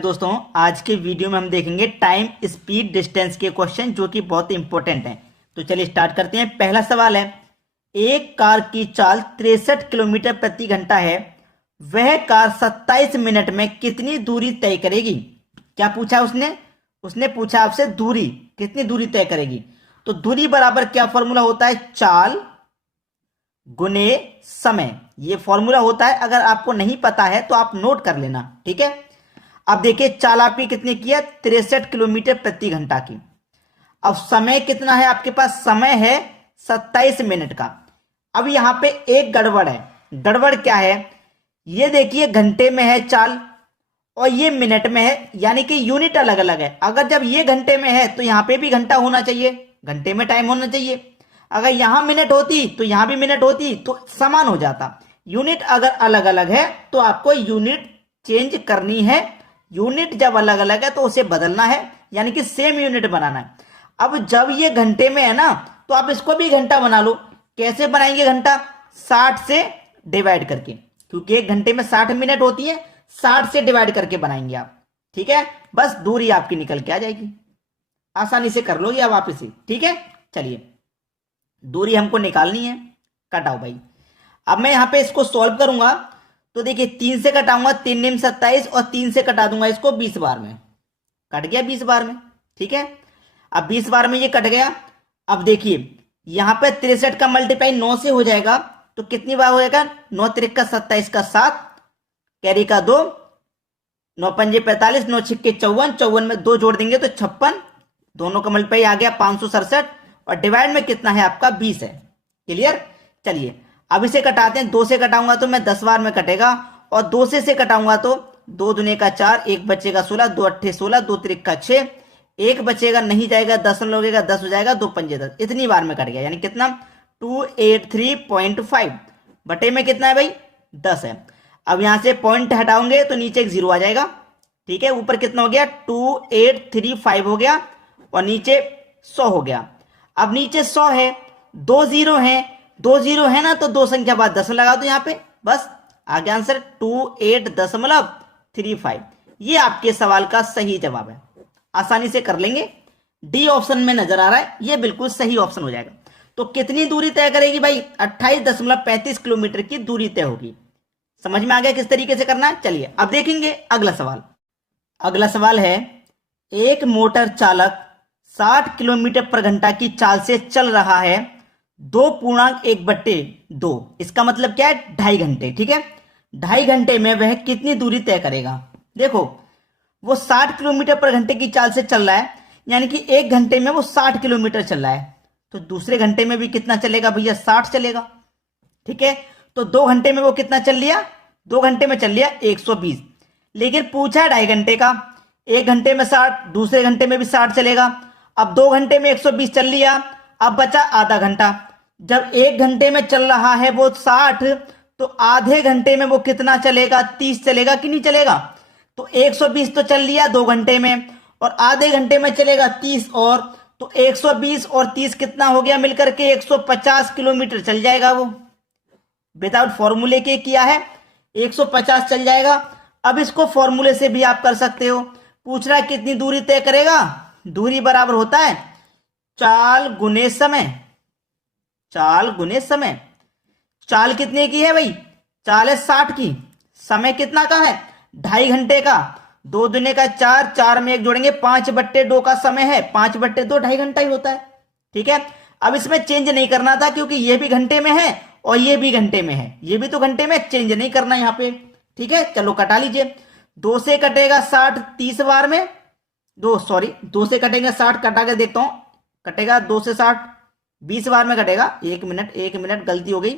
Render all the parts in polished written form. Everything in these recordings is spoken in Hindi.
दोस्तों आज के वीडियो में हम देखेंगे टाइम स्पीड डिस्टेंस के क्वेश्चन जो कि बहुत इंपॉर्टेंट हैं। तो चलिए स्टार्ट करते हैं। पहला सवाल है, एक कार की चाल 63 किलोमीटर प्रति घंटा है, वह कार 27 मिनट में कितनी दूरी तय करेगी। क्या पूछा उसने? उसने पूछा आपसे दूरी, कितनी दूरी तय करेगी। तो दूरी बराबर क्या फॉर्मूला होता है? चाल गुने समय, ये फॉर्मूला होता है। अगर आपको नहीं पता है तो आप नोट कर लेना, ठीक है। अब देखिए चाल आपकी कितने की है? 63 किलोमीटर प्रति घंटा की। अब समय कितना है आपके पास? समय है 27 मिनट का। अब यहां पे एक गड़बड़ है। गड़बड़ क्या है? ये देखिए घंटे में है चाल और ये मिनट में है, यानी कि यूनिट अलग अलग है। अगर जब ये घंटे में है तो यहां पे भी घंटा होना चाहिए, घंटे में टाइम होना चाहिए। अगर यहां मिनट होती तो यहां भी मिनट होती तो समान हो जाता। यूनिट अगर अलग अलग है तो आपको यूनिट चेंज करनी है। यूनिट जब अलग अलग है तो उसे बदलना है, यानी कि सेम यूनिट बनाना है। अब जब ये घंटे में है ना तो आप इसको भी घंटा बना लो। कैसे बनाएंगे घंटा? 60 से डिवाइड करके, क्योंकि एक घंटे में 60 मिनट होती है, 60 से डिवाइड करके बनाएंगे आप, ठीक है। बस दूरी आपकी निकल के आ जाएगी, आसानी से कर लोगे अब आप इसे, ठीक है। चलिए दूरी हमको निकालनी है, कटाओ भाई। अब मैं यहां पे इसको सॉल्व करूंगा तो देखिए 3 से कटाऊंगा, 3 निम 27 और 3 से कटा दूंगा इसको 20 बार में। कट गया 20 बार में, ठीक है। अब 20 बार में ये कट गया। अब देखिए यहां पे 63 का मल्टीप्लाई 9 से हो जाएगा तो कितनी बार हो जाएगा? 9 त्रिक का 27 का 7, कैरी का 2, 9 पंजे 45, 9 छिक्के 54, 54 में 2 जोड़ देंगे तो 56, दोनों का मल्टीप्लाई आ गया 567 और डिवाइड में कितना है आपका? 20 है। क्लियर। चलिए अब इसे कटाते हैं। 2 से कटाऊंगा तो मैं 10 बार में कटेगा और 2 से कटाऊंगा तो 2 दुने का 4, 1 बचेगा 16, 2 अट्ठे 16, 2 त्रिक का 6, 1 बचेगा नहीं जाएगा, 10 लगेगा 10 हो जाएगा, 2 पंजे 10, इतनी बार में कट गया। यानी कितना? 283.5 बटे में कितना है भाई? 10 है। अब यहां से पॉइंट हटाओगे तो नीचे एक जीरो आ जाएगा, ठीक है। ऊपर कितना हो गया? 2835 हो गया और नीचे 100 हो गया। अब नीचे 100 है, 2 जीरो है, 2 जीरो है ना, तो 2 संख्या बाद 10 लगा दो यहां पे, बस आ गया आंसर 28.35। ये आपके सवाल का सही जवाब है, आसानी से कर लेंगे। डी ऑप्शन में नजर आ रहा है, ये बिल्कुल सही ऑप्शन हो जाएगा। तो कितनी दूरी तय करेगी भाई? 28.35 किलोमीटर की दूरी तय होगी। समझ में आ गया किस तरीके से करना है? चलिए अब देखेंगे अगला सवाल। अगला सवाल है, एक मोटर चालक 60 किलोमीटर पर घंटा की चाल से चल रहा है 2.1/2। इसका मतलब क्या है? 2.5 घंटे, ठीक है। 2.5 घंटे में वह कितनी दूरी तय करेगा? देखो वो 60 किलोमीटर पर घंटे की चाल से चल रहा है, यानी कि 1 घंटे में वो 60 किलोमीटर चल रहा है, तो दूसरे घंटे में भी कितना चलेगा भैया? 60 चलेगा, ठीक है। तो 2 घंटे में वो कितना चल लिया? 2 घंटे में चल लिया 120। लेकिन पूछा 2.5 घंटे का, 1 घंटे में 60, दूसरे घंटे में भी 60 चलेगा। अब 2 घंटे में 120 चल लिया, अब बचा आधा घंटा। जब 1 घंटे में चल रहा है वो 60, तो आधे घंटे में वो कितना चलेगा? 30 चलेगा कि नहीं चलेगा? तो 120 तो चल लिया 2 घंटे में और आधे घंटे में चलेगा 30 और, तो 120 और 30 कितना हो गया मिलकर के? 150 किलोमीटर चल जाएगा वो। विदाउट फॉर्मूले के किया है, 150 चल जाएगा। अब इसको फॉर्मूले से भी आप कर सकते हो। पूछ रहा है कितनी दूरी तय करेगा? दूरी बराबर होता है चाल गुने समय। चाल गुने समय। चाल कितने की है भाई? चाल है 60 की। समय कितना का है? 2.5 घंटे का। 2 दुने का 4, 4 में 1 जोड़ेंगे 5/2 का समय है, 5/2 2.5 घंटा ही होता है, ठीक है। अब इसमें चेंज नहीं करना था क्योंकि ये भी घंटे में है और ये भी घंटे में है, ये भी तो घंटे में, चेंज नहीं करना यहाँ पे, ठीक है। चलो कटा लीजिए। 2 से कटेगा 60 30 बार में, 2 से कटेगा 60, कटा के देखता हूं, कटेगा 2 से 60 20 बार में कटेगा। 1 मिनट 1 मिनट, गलती हो गई।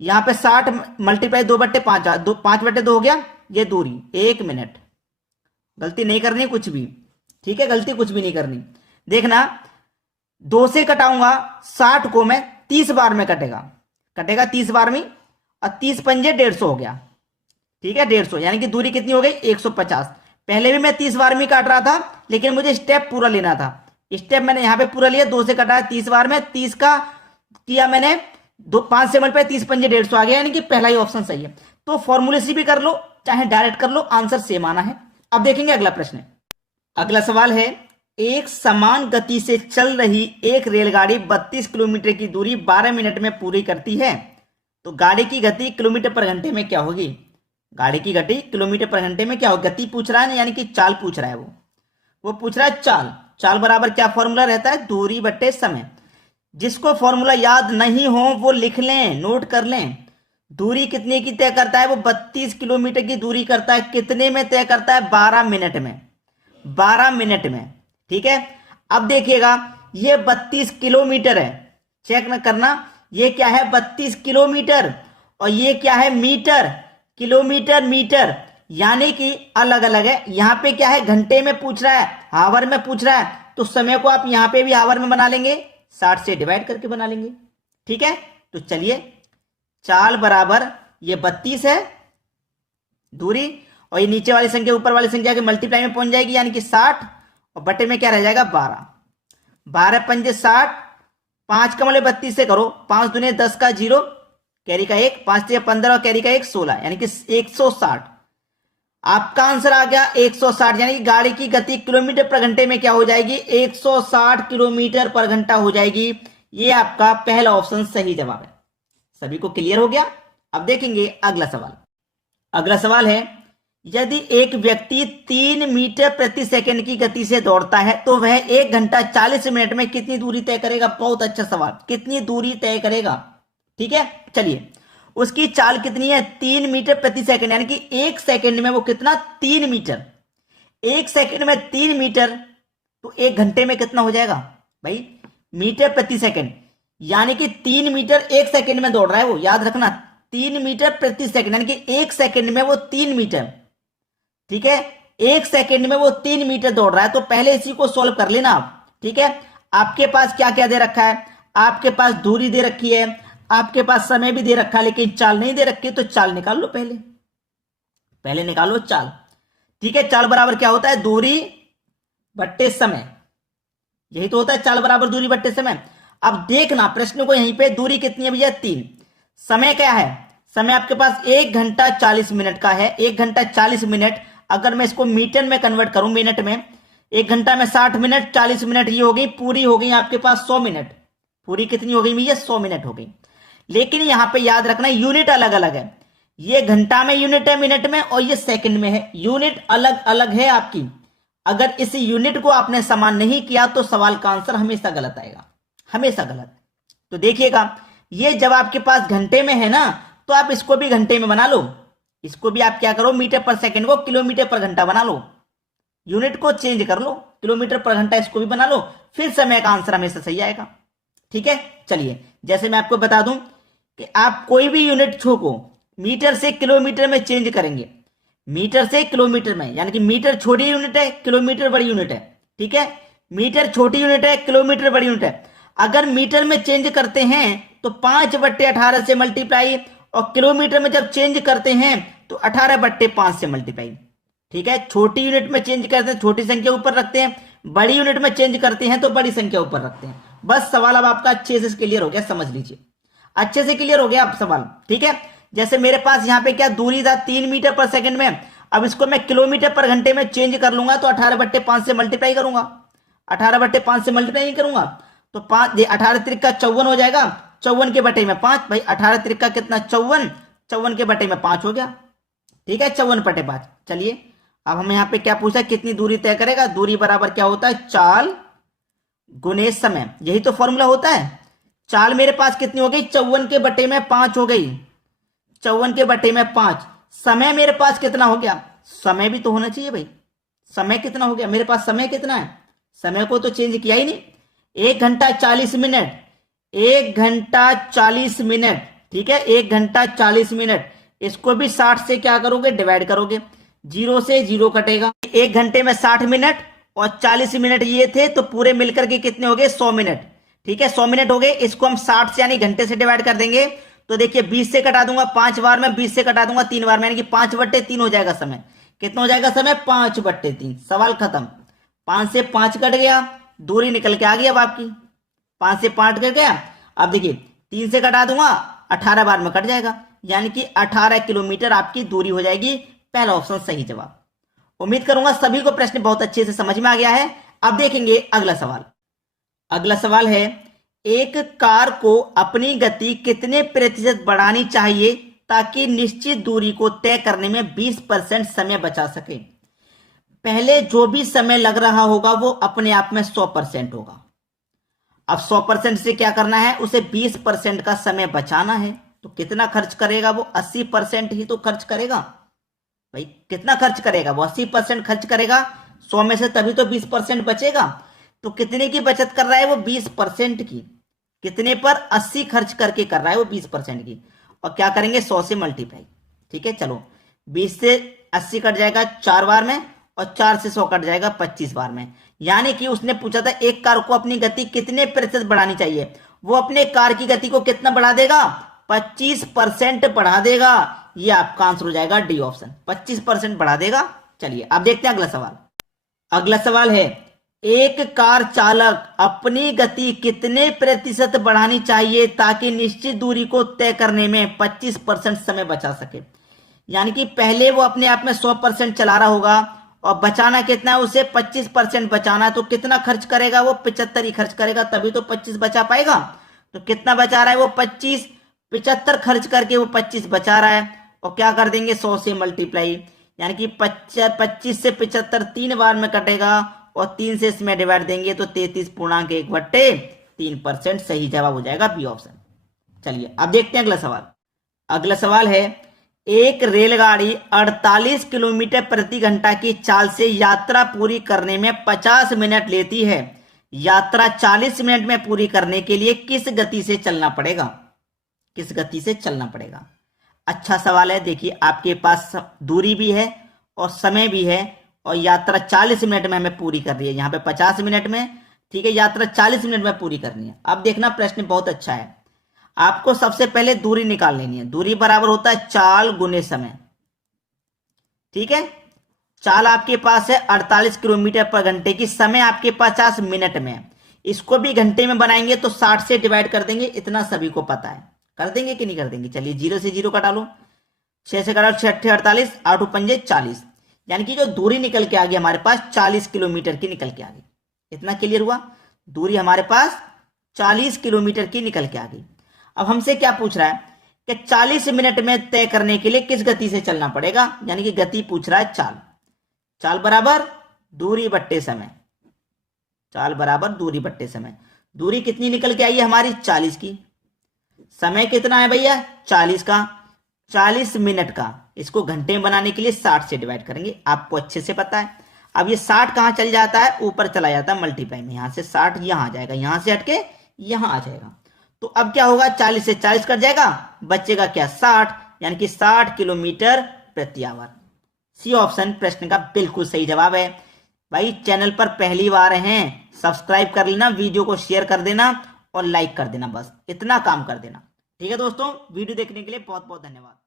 यहां पे 60 मल्टीप्लाई 2/5, 5/2 हो गया ये दूरी। 1 मिनट, गलती नहीं करनी कुछ भी, ठीक है, गलती कुछ भी नहीं करनी। देखना 2 से कटाऊंगा 60 को मैं 30 बार में कटेगा, कटेगा 30 बार में और 30 पंजे 150 हो गया, ठीक है। 150 यानी कि दूरी कितनी हो गई? 150। पहले भी मैं 30 बार में काट रहा था लेकिन मुझे स्टेप पूरा लेना था, स्टेप मैंने यहां पे पूरा लिया। 2 से कटा 30 बार में, 30 का किया मैंने 5 से मल्टीप्लाई, 30 पंजे 150 आ गया, यानी कि पहला ही ऑप्शन सही है। तो फॉर्मूले से भी कर लो चाहे डायरेक्ट कर लो, आंसर सेम आना है, अब देखेंगे अगला प्रश्न। अगला सवाल है, एक समान गति से चल रही एक रेलगाड़ी 32 किलोमीटर की दूरी 12 मिनट में पूरी करती है, तो गाड़ी की गति किलोमीटर पर घंटे में क्या होगी? गाड़ी की गति किलोमीटर पर घंटे में क्या होगी? गति पूछ रहा है ना, यानी कि चाल पूछ रहा है। वो पूछ रहा है चाल। चाल बराबर क्या फॉर्मूला रहता है? दूरी बट्टे समय। जिसको फॉर्मूला याद नहीं हो वो लिख लें, नोट कर लें। दूरी कितने की तय करता है? वो 32 किलोमीटर की दूरी करता है। कितने में तय करता है? 12 मिनट में। 12 मिनट में, ठीक है। अब देखिएगा, ये 32 किलोमीटर है, चेक न करना, ये क्या है? 32 किलोमीटर। और ये क्या है? मीटर। किलोमीटर मीटर, यानी कि अलग अलग है। यहां पे क्या है? घंटे में पूछ रहा है, हावर में पूछ रहा है, तो समय को आप यहां पे भी हावर में बना लेंगे, 60 से डिवाइड करके बना लेंगे, ठीक है। तो चलिए, चाल बराबर ये 32 है दूरी, और ये नीचे वाली संख्या ऊपर वाली संख्या के मल्टीप्लाई में पहुंच जाएगी, यानी कि 60, और बटे में क्या रह जाएगा? 12। 12 पंजे 60, 5 का मतलब 32 से करो, 5 दूने 10 का 0, कैरी का 1, 5 से 15 और कैरी का 1, 16, यानी कि 160। आपका आंसर आ गया 160, यानी कि गाड़ी की गति किलोमीटर पर घंटे में क्या हो जाएगी? 160 किलोमीटर पर घंटा हो जाएगी। ये आपका पहला ऑप्शन सही जवाब है। सभी को क्लियर हो गया? अब देखेंगे अगला सवाल। अगला सवाल है, यदि एक व्यक्ति 3 मीटर प्रति सेकंड की गति से दौड़ता है तो वह 1 घंटा 40 मिनट में कितनी दूरी तय करेगा? बहुत अच्छा सवाल। कितनी दूरी तय करेगा? ठीक है, चलिए, उसकी चाल कितनी है? 3 मीटर प्रति सेकंड, यानी कि 1 सेकंड में वो कितना? 3 मीटर। 1 सेकंड में 3 मीटर, तो 1 घंटे में कितना हो जाएगा भाई? मीटर प्रति सेकंड, यानी कि 3 मीटर 1 सेकंड में दौड़ रहा है वो, याद रखना, 3 मीटर प्रति सेकंड, यानी कि 1 सेकंड में वो 3 मीटर, ठीक है। 1 सेकंड में वो 3 मीटर दौड़ रहा है, तो पहले इसी को सॉल्व कर लेना आप, ठीक है। आपके पास क्या क्या दे रखा है? आपके पास दूरी दे रखी है, आपके पास समय भी दे रखा है, लेकिन चाल नहीं दे रखी, तो चाल निकाल लो, पहले निकालो चाल, ठीक है। चाल बराबर क्या होता है? दूरी बट्टे समय, यही तो होता है चाल बराबर दूरी बट्टे समय। अब देखना प्रश्न को, यहीं पे दूरी कितनी है भैया? 3। समय क्या है? समय आपके पास 1 घंटा 40 मिनट का है। 1 घंटा 40 मिनट, अगर मैं इसको मीटर में कन्वर्ट करूं, मिनट में, 1 घंटा में 60 मिनट, 40 मिनट, ये हो गई पूरी, हो गई आपके पास 100 मिनट। पूरी कितनी हो गई भैया? 100 मिनट हो गई। लेकिन यहां पे याद रखना, यूनिट अलग अलग है। ये घंटा में यूनिट है, मिनट में, और ये सेकंड में है। यूनिट अलग अलग है आपकी। अगर इस यूनिट को आपने समान नहीं किया तो सवाल का आंसर हमेशा गलत आएगा, हमेशा गलत। तो देखिएगा, ये जब आपके पास घंटे में है ना, तो आप इसको भी घंटे में बना लो। इसको भी आप क्या करो? मीटर पर सेकंड को किलोमीटर पर घंटा बना लो। यूनिट को चेंज कर लो, किलोमीटर पर घंटा इसको भी बना लो, फिर समय का आंसर हमेशा सही आएगा, ठीक है। चलिए, जैसे मैं आपको बता दूं कि आप कोई भी यूनिट को मीटर से किलोमीटर में चेंज करेंगे, मीटर से किलोमीटर में, यानी कि मीटर छोटी यूनिट है, किलोमीटर बड़ी यूनिट है, ठीक है। मीटर छोटी यूनिट है, किलोमीटर बड़ी यूनिट है। अगर मीटर में चेंज करते हैं तो 5/18 से मल्टीप्लाई, और किलोमीटर में जब चेंज करते हैं तो 18/5 से मल्टीप्लाई, ठीक है। छोटी यूनिट में चेंज करते हैं, छोटी संख्या ऊपर रखते हैं, बड़ी यूनिट में चेंज करते हैं तो बड़ी संख्या ऊपर रखते हैं। बस सवाल अब आपका अच्छे से क्लियर हो गया, समझ लीजिए, अच्छे से क्लियर हो गया अब सवाल, ठीक है। जैसे मेरे पास यहाँ पे क्या दूरी था? 3 मीटर पर सेकंड में। अब इसको मैं किलोमीटर पर घंटे में चेंज कर लूंगा, तो 18/5 से मल्टीप्लाई करूंगा। 18/5 से मल्टीप्लाई नहीं करूंगा तो 5, 18 त्रिक 54 हो जाएगा, 54 के बटे में 5, भाई 18 त्रिक कितना? 54, 54 के बटे में 5 हो गया, ठीक है, 54/5। चलिए, अब हम यहाँ पे क्या पूछा? कितनी दूरी तय करेगा? दूरी बराबर क्या होता है? चाल गुने समय, यही तो फॉर्मूला होता है। चाल मेरे पास कितनी हो गई? 54 के बटे में 5 हो गई, 54 के बटे में 5। समय मेरे पास कितना हो गया? समय भी तो होना चाहिए भाई, समय कितना हो गया मेरे पास? समय कितना है? समय को तो चेंज किया ही नहीं। 1 घंटा 40 मिनट, 1 घंटा 40 मिनट, ठीक है, 1 घंटा 40 मिनट। इसको भी 60 से क्या करोगे? डिवाइड करोगे, 0 से 0 कटेगा। 1 घंटे में 60 मिनट और 40 मिनट ये थे, तो पूरे मिलकर के कितने हो गए? 100 मिनट, ठीक है, 100 मिनट हो गए। इसको हम 60 से यानी घंटे से डिवाइड कर देंगे, तो देखिए 20 से कटा दूंगा 5 बार में, 20 से कटा दूंगा 3 बार में, यानी कि 5/3 हो जाएगा समय। कितना हो जाएगा समय? 5/3। सवाल खत्म। 5 से 5 कट गया, दूरी निकल के आ गई अब आपकी, 5 से 5 कट गया। अब देखिए 3 से कटा दूंगा, 18 बार में कट जाएगा, यानी कि 18 किलोमीटर आपकी दूरी हो जाएगी। पहला ऑप्शन सही जवाब। उम्मीद करूंगा सभी को प्रश्न बहुत अच्छे से समझ में आ गया है। अब देखेंगे अगला सवाल। अगला सवाल है, एक कार को अपनी गति कितने प्रतिशत बढ़ानी चाहिए ताकि निश्चित दूरी को तय करने में 20% समय बचा सके। पहले जो भी समय लग रहा होगा वो अपने आप में 100% होगा। अब 100% से क्या करना है, उसे 20% का समय बचाना है। तो कितना खर्च करेगा वो? 80% ही तो खर्च करेगा भाई। कितना खर्च करेगा वो? 80% खर्च करेगा 100 में से, तभी तो 20% बचेगा। तो कितने की बचत कर रहा है वो? 20% की। कितने पर? 80 खर्च करके कर रहा है वो 20% की। और क्या करेंगे? 100 से मल्टीप्लाई। ठीक है, चलो 20 से 80 कट जाएगा 4 बार में, और 4 से 100 कट जाएगा 25 बार में। यानी कि उसने पूछा था एक कार को अपनी गति कितने प्रतिशत बढ़ानी चाहिए, वो अपने कार की गति को कितना बढ़ा देगा? 25% बढ़ा देगा। ये आपका आंसर हो जाएगा डी ऑप्शन, 25% बढ़ा देगा। चलिए अब देखते हैं अगला सवाल। अगला सवाल है, एक कार चालक अपनी गति कितने प्रतिशत बढ़ानी चाहिए ताकि निश्चित दूरी को तय करने में 25% समय बचा सके। यानी कि पहले वो अपने आप में 100% चला रहा होगा, और बचाना कितना है उसे? 25% बचाना। तो कितना खर्च करेगा वो? 75 ही खर्च करेगा, तभी तो 25 बचा पाएगा। तो कितना बचा रहा है वो? 25। 75 खर्च करके वो 25 बचा रहा है। और क्या कर देंगे? 100 से मल्टीप्लाई। यानी कि 25 से 75 3 बार में कटेगा, और 3 से इसमें डिवाइड देंगे तो 33.1/3%। सही जवाब हो जाएगा बी ऑप्शन। चलिए अब देखते हैं अगला सवाल। अगला सवाल है, एक रेलगाड़ी 48 किलोमीटर प्रति घंटा की चाल से यात्रा पूरी करने में 50 मिनट लेती है। यात्रा 40 मिनट में पूरी करने के लिए किस गति से चलना पड़ेगा? किस गति से चलना पड़ेगा? अच्छा सवाल है। देखिए आपके पास दूरी भी है और समय भी है, और यात्रा 40 मिनट में हमें पूरी कर रही है। यहाँ पे 50 मिनट में, ठीक है, यात्रा 40 मिनट में पूरी करनी है। अब देखना प्रश्न बहुत अच्छा है। आपको सबसे पहले दूरी निकाल लेनी है। दूरी बराबर होता है चाल गुने समय। ठीक है, चाल आपके पास है 48 किलोमीटर पर घंटे की, समय आपके 50 मिनट में है। इसको भी घंटे में बनाएंगे तो 60 से डिवाइड कर देंगे, इतना सभी को पता है। कर देंगे कि नहीं कर देंगे? चलिए 0 से 0 कटा लो, 6 से कटा लो, 6 8 48, 8 पंजे 40। यानी कि जो दूरी निकल के आ गई हमारे पास 40 किलोमीटर की निकल के आ गई। इतना क्लियर हुआ? दूरी हमारे पास 40 किलोमीटर की निकल के आ गई। अब हमसे क्या पूछ रहा है कि 40 मिनट में तय करने के लिए किस गति से चलना पड़ेगा। यानी कि गति पूछ रहा है चाल। चाल बराबर दूरी बट्टे समय। चाल बराबर दूरी बट्टे समय। दूरी कितनी निकल के आई है हमारी? 40 की। समय कितना है भैया? 40 का। 40 मिनट का इसको घंटे में बनाने के लिए 60 से डिवाइड करेंगे, आपको अच्छे से पता है। अब ये 60 कहां चल जाता है? ऊपर चला जाता है मल्टीप्लाई में। यहां से 60 यहां आ जाएगा, यहां से हटके यहां आ जाएगा। तो अब क्या होगा? 40 से 40 कट जाएगा, बचेगा क्या? 60। यानी कि 60 किलोमीटर प्रति आवर। सी ऑप्शन प्रश्न का बिल्कुल सही जवाब है। भाई चैनल पर पहली बार हैं, सब्सक्राइब कर लेना, वीडियो को शेयर कर देना और लाइक कर देना, बस इतना काम कर देना। ठीक है दोस्तों, वीडियो देखने के लिए बहुत बहुत धन्यवाद।